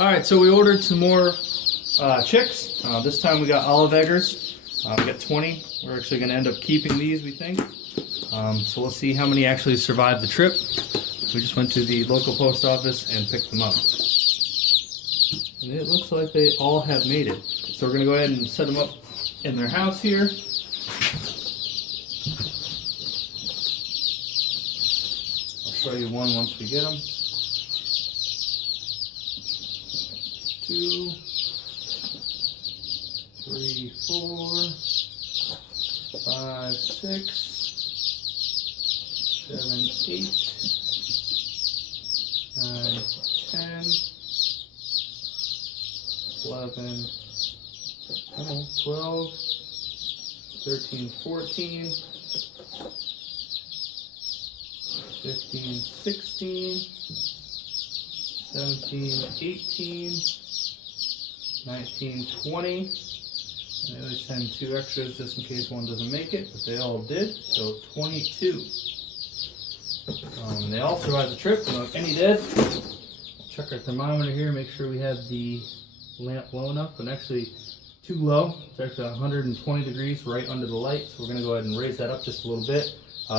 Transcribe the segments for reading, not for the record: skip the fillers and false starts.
Alright, so we ordered some more chicks. This time we got olive eggers. We got 20. We're actually going to end up keeping these, we think. So we'll see how many actually survived the trip. We just went to the local post office and picked them up. And it looks like they all have made it. So we're going to go ahead and set them up in their house here. I'll show you one once we get them. 2, 3, 4, 5, 6, 7, 8, 9, 10, 11, 12, 13, 14, 15, 16, 17, 18, 19, 20. And I always send 2 extras just in case one doesn't make it, but they all did, so 22. They all survived the trip, without any dead. Check our thermometer here, make sure we have the lamp low enough, but actually too low. It's actually 120 degrees right under the light, so we're going to go ahead and raise that up just a little bit.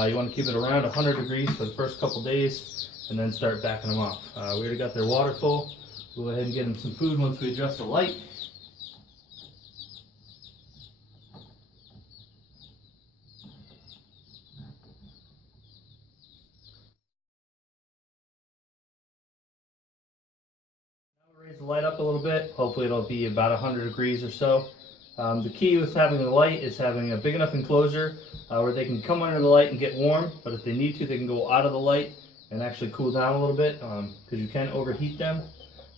You want to keep it around 100 degrees for the first couple days, and then start backing them off. We already got their water full. We'll go ahead and get them some food once we adjust the light. Raise the light up a little bit. Hopefully it'll be about 100 degrees or so. The key with having the light is having a big enough enclosure where they can come under the light and get warm, but if they need to, they can go out of the light and actually cool down a little bit because you can overheat them.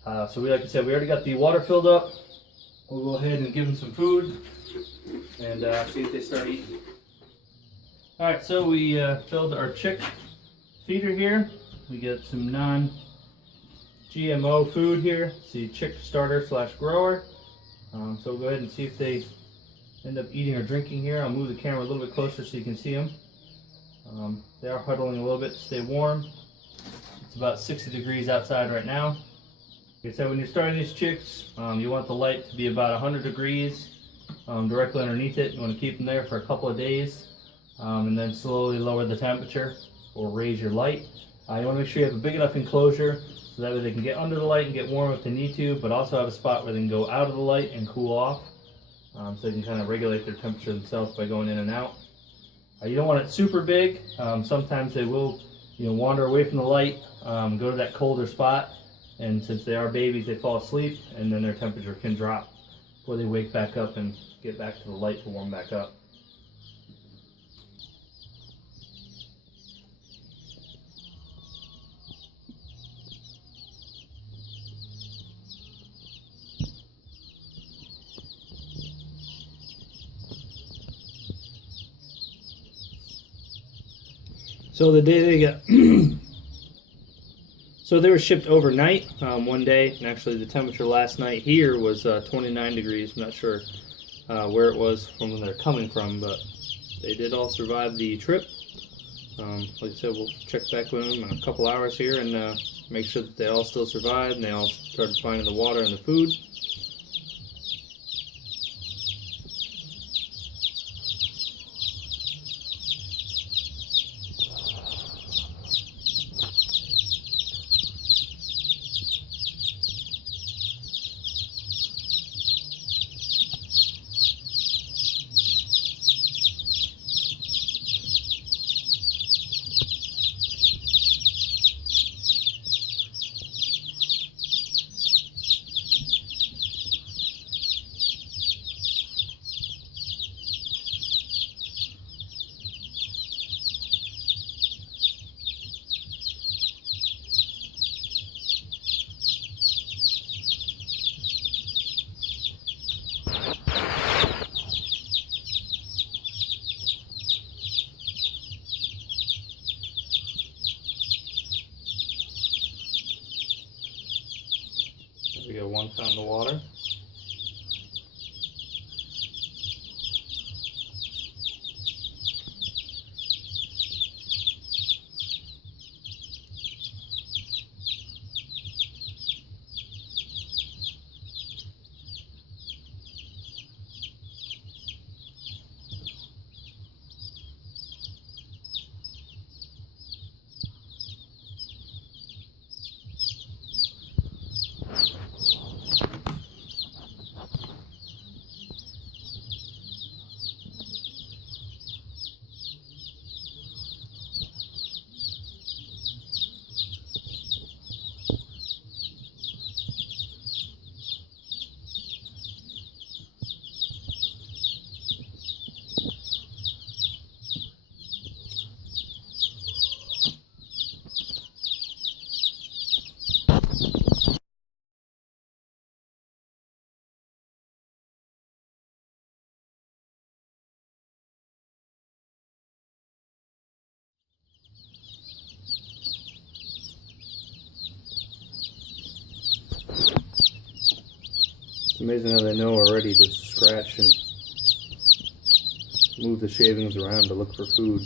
So like I said, we already got the water filled up. We'll go ahead and give them some food and see if they start eating. Alright, so we filled our chick feeder here. We get some non-GMO food here. It's the chick starter / grower. So we'll go ahead and see if they end up eating or drinking here. I'll move the camera a little bit closer so you can see them. They are huddling a little bit to stay warm. It's about 60 degrees outside right now. Like I said, when you're starting these chicks, you want the light to be about 100 degrees directly underneath it. You want to keep them there for a couple of days and then slowly lower the temperature or raise your light. You want to make sure you have a big enough enclosure so that way they can get under the light and get warm if they need to, but also have a spot where they can go out of the light and cool off. So they can kind of regulate their temperature themselves by going in and out. You don't want it super big. Sometimes they will wander away from the light, go to that colder spot, and since they are babies, they fall asleep, and then their temperature can drop before they wake back up and get back to the light to warm back up. So the day they got, so they were shipped overnight one day, and actually the temperature last night here was 29 degrees. I'm not sure where it was from when they're coming from, but they did all survive the trip. Like I said, we'll check back with them in a couple hours here and make sure that they all still survived and they all started finding the water and the food. We got one found the water. amazing how they know already to scratch and move the shavings around to look for food.